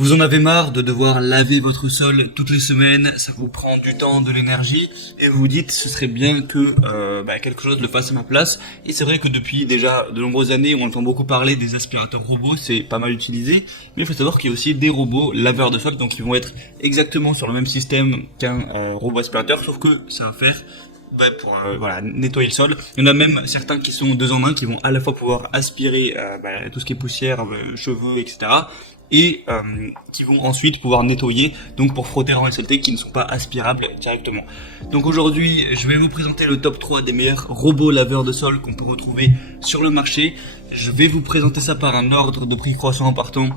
Vous en avez marre de devoir laver votre sol toutes les semaines, ça vous prend du temps, de l'énergie, et vous vous dites ce serait bien que quelque chose le fasse à ma place. Et c'est vrai que depuis déjà de nombreuses années, on entend beaucoup parler des aspirateurs robots, c'est pas mal utilisé, mais il faut savoir qu'il y a aussi des robots laveurs de sol, donc ils vont être exactement sur le même système qu'un robot aspirateur, sauf que ça va faire pour nettoyer le sol. Il y en a même certains qui sont 2 en 1, qui vont à la fois pouvoir aspirer tout ce qui est poussière, cheveux, etc. et qui vont ensuite pouvoir nettoyer, donc pour frotter les saletés qui ne sont pas aspirables directement. Donc aujourd'hui, je vais vous présenter le top 3 des meilleurs robots laveurs de sol qu'on peut retrouver sur le marché. Je vais vous présenter ça par un ordre de prix croissant en partant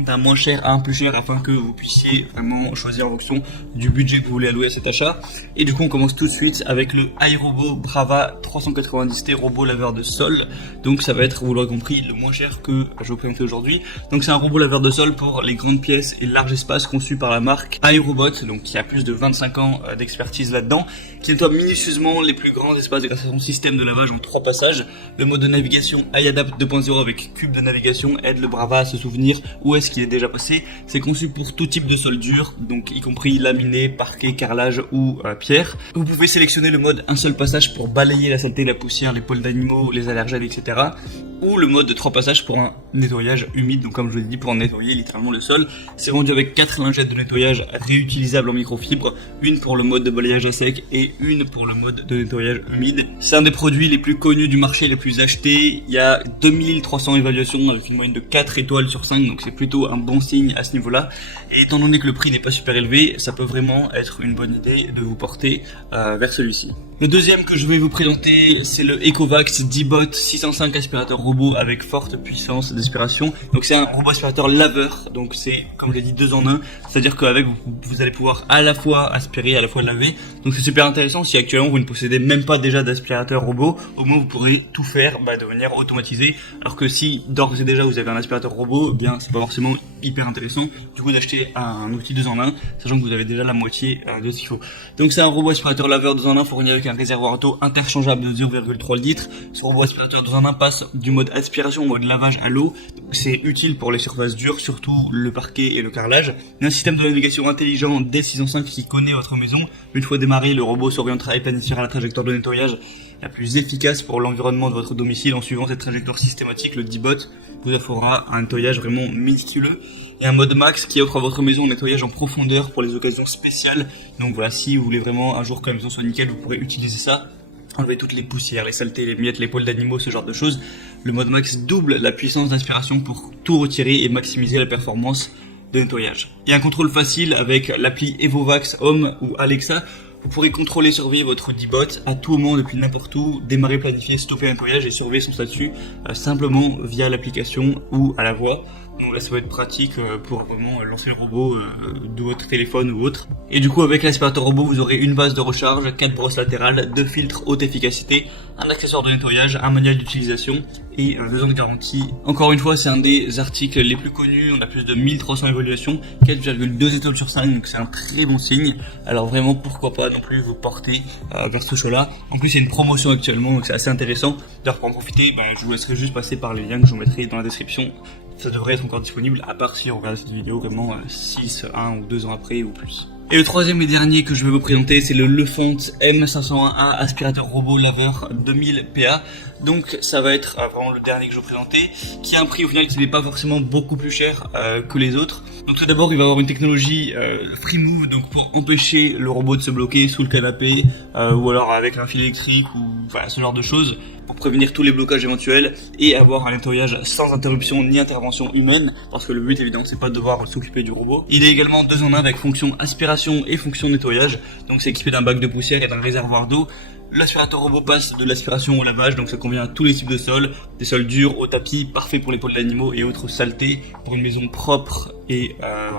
d'un moins cher à un plus cher afin que vous puissiez vraiment choisir en fonction du budget que vous voulez allouer à cet achat. Et du coup on commence tout de suite avec le iRobot Brava 390T robot laveur de sol. Donc ça va être, vous l'aurez compris, le moins cher que je vais vous présenter aujourd'hui. Donc c'est un robot laveur de sol pour les grandes pièces et larges espaces conçu par la marque iRobot, donc qui a plus de 25 ans d'expertise là-dedans, qui nettoie minutieusement les plus grands espaces grâce à son système de lavage en 3 passages. Le mode de navigation iAdapt 2.0 avec cube de navigation aide le Brava à se souvenir où est-ce qu'il est déjà passé. C'est conçu pour tout type de sol dur, donc y compris laminé, parquet, carrelage ou pierre. Vous pouvez sélectionner le mode un seul passage pour balayer la saleté, la poussière, les poils d'animaux, les allergènes, etc. ou le mode de 3 passages pour un nettoyage humide, donc comme je vous l'ai dit, pour nettoyer littéralement le sol. C'est vendu avec 4 lingettes de nettoyage réutilisables en microfibre, une pour le mode de balayage à sec et une pour le mode de nettoyage humide. C'est un des produits les plus connus du marché, les plus achetés. Il y a 2300 évaluations avec une moyenne de 4 étoiles sur 5, donc c'est plutôt un bon signe à ce niveau-là. Et étant donné que le prix n'est pas super élevé, ça peut vraiment être une bonne idée de vous porter vers celui-ci. Le deuxième que je vais vous présenter, c'est le Ecovacs D-Bot 605 aspirateur robot avec forte puissance d'aspiration. Donc c'est un robot aspirateur laveur, donc c'est, comme je l'ai dit, 2 en 1, c'est-à-dire qu'avec vous allez pouvoir à la fois aspirer, à la fois laver. Donc c'est super intéressant. Si actuellement vous ne possédez même pas déjà d'aspirateur robot, au moins vous pourrez tout faire de manière automatisée. Alors que si d'ores et déjà vous avez un aspirateur robot, eh bien c'est pas forcément hyper intéressant du coup d'acheter un outil 2 en 1, sachant que vous avez déjà la moitié de ce qu'il faut. Donc c'est un robot aspirateur laveur 2 en 1 fourni avec un réservoir auto interchangeable de 0,3 litres. Ce robot aspirateur 2 en 1 passe du mode aspiration au mode lavage à l'eau. C'est utile pour les surfaces dures, surtout le parquet et le carrelage. Il y a un système de navigation intelligent D605 qui connaît votre maison. Une fois démarré, le robot s'orientera et planifiera la trajectoire de nettoyage la plus efficace pour l'environnement de votre domicile. En suivant cette trajectoire systématique, le D-Bot vous offrira un nettoyage vraiment méticuleux. Et un mode max qui offre à votre maison un nettoyage en profondeur pour les occasions spéciales. Donc voilà, si vous voulez vraiment un jour que la maison soit nickel, vous pourrez utiliser ça. Enlever toutes les poussières, les saletés, les miettes, les poils d'animaux, ce genre de choses. Le mode max double la puissance d'inspiration pour tout retirer et maximiser la performance de nettoyage. Il y a un contrôle facile avec l'appli Evovacs Home ou Alexa. Vous pourrez contrôler et surveiller votre D-Bot à tout moment depuis n'importe où, démarrer, planifier, stopper un nettoyage et surveiller son statut simplement via l'application ou à la voix. Donc là ça va être pratique pour vraiment lancer le robot de votre téléphone ou autre. Et du coup avec l'aspirateur robot vous aurez une base de recharge, 4 brosses latérales, 2 filtres haute efficacité, un accessoire de nettoyage, un manuel d'utilisation et 2 ans de garantie. Encore une fois c'est un des articles les plus connus, on a plus de 1300 évaluations, 4,2 étoiles sur 5, donc c'est un très bon signe. Alors vraiment pourquoi pas non plus vous porter vers ce choix là. En plus il y a une promotion actuellement donc c'est assez intéressant. D'ailleurs pour en profiter, je vous laisserai juste passer par les liens que je vous mettrai dans la description. Ça devrait être encore disponible, à part si on regarde cette vidéo vraiment 1 ou 2 ans après ou plus. Et le troisième et dernier que je vais vous présenter, c'est le Lefont M501A aspirateur robot laveur 2000 PA. Donc ça va être vraiment le dernier que je vais vous présenter, qui a un prix au final qui n'est pas forcément beaucoup plus cher que les autres. Donc tout d'abord il va avoir une technologie Free Move, donc pour empêcher le robot de se bloquer sous le canapé ou alors avec un fil électrique ou ce genre de choses, pour prévenir tous les blocages éventuels et avoir un nettoyage sans interruption ni intervention humaine, parce que le but évidemment c'est pas de devoir s'occuper du robot. Il est également 2 en 1 avec fonction aspiration et fonction nettoyage, donc c'est équipé d'un bac de poussière et d'un réservoir d'eau. L'aspirateur robot passe de l'aspiration au lavage, donc ça convient à tous les types de sols, des sols durs au tapis, parfait pour les poils d'animaux et autres saletés, pour une maison propre et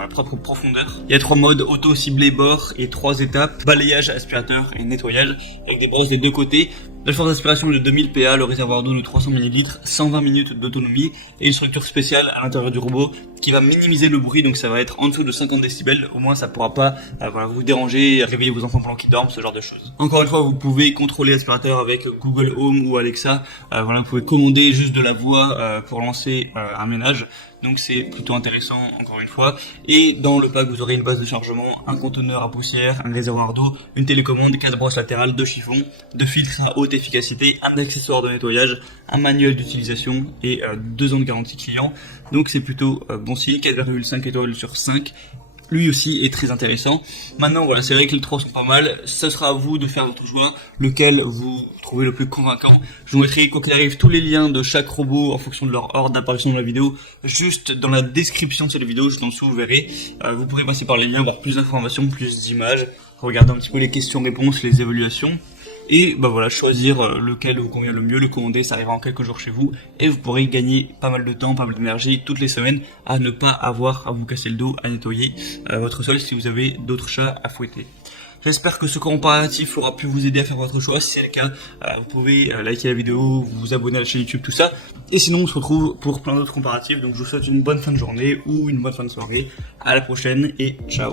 propre profondeur. Il y a 3 modes, auto, ciblé, bord et 3 étapes, balayage, aspirateur et nettoyage, avec des brosses des 2 côtés. La force d'aspiration est de 2000 PA, le réservoir d'eau de 300 ml, 120 minutes d'autonomie et une structure spéciale à l'intérieur du robot qui va minimiser le bruit, donc ça va être en dessous de 50 décibels, au moins ça pourra pas vous déranger, réveiller vos enfants pendant qu'ils dorment, ce genre de choses. Encore une fois, vous pouvez contrôler l'aspirateur avec Google Home ou Alexa, vous pouvez commander juste de la voix pour lancer un ménage. donc c'est plutôt intéressant encore une fois. Et dans le pack vous aurez une base de chargement, un conteneur à poussière, un réservoir d'eau, une télécommande, 4 brosses latérales, 2 chiffons, 2 filtres à haute efficacité, un accessoire de nettoyage, un manuel d'utilisation et 2 ans de garantie client. Donc c'est plutôt bon signe, 4,5 étoiles sur 5. Lui aussi est très intéressant. Maintenant voilà, c'est vrai que les 3 sont pas mal. Ça sera à vous de faire votre choix, lequel vous trouvez le plus convaincant. Je vous mettrai quoi qu'il arrive tous les liens de chaque robot en fonction de leur ordre d'apparition dans la vidéo, juste dans la description de cette vidéo, juste en dessous vous verrez. Vous pourrez passer par les liens, voir plus d'informations, plus d'images, regarder un petit peu les questions-réponses, les évaluations. Et bah voilà, choisir lequel vous convient le mieux, le commander, ça arrivera en quelques jours chez vous et vous pourrez gagner pas mal de temps, pas mal d'énergie toutes les semaines à ne pas avoir à vous casser le dos, à nettoyer votre sol si vous avez d'autres chats à fouetter. J'espère que ce comparatif aura pu vous aider à faire votre choix. Si c'est le cas, vous pouvez liker la vidéo, vous abonner à la chaîne YouTube, tout ça. Et sinon, on se retrouve pour plein d'autres comparatifs. Donc je vous souhaite une bonne fin de journée ou une bonne fin de soirée. À la prochaine et ciao.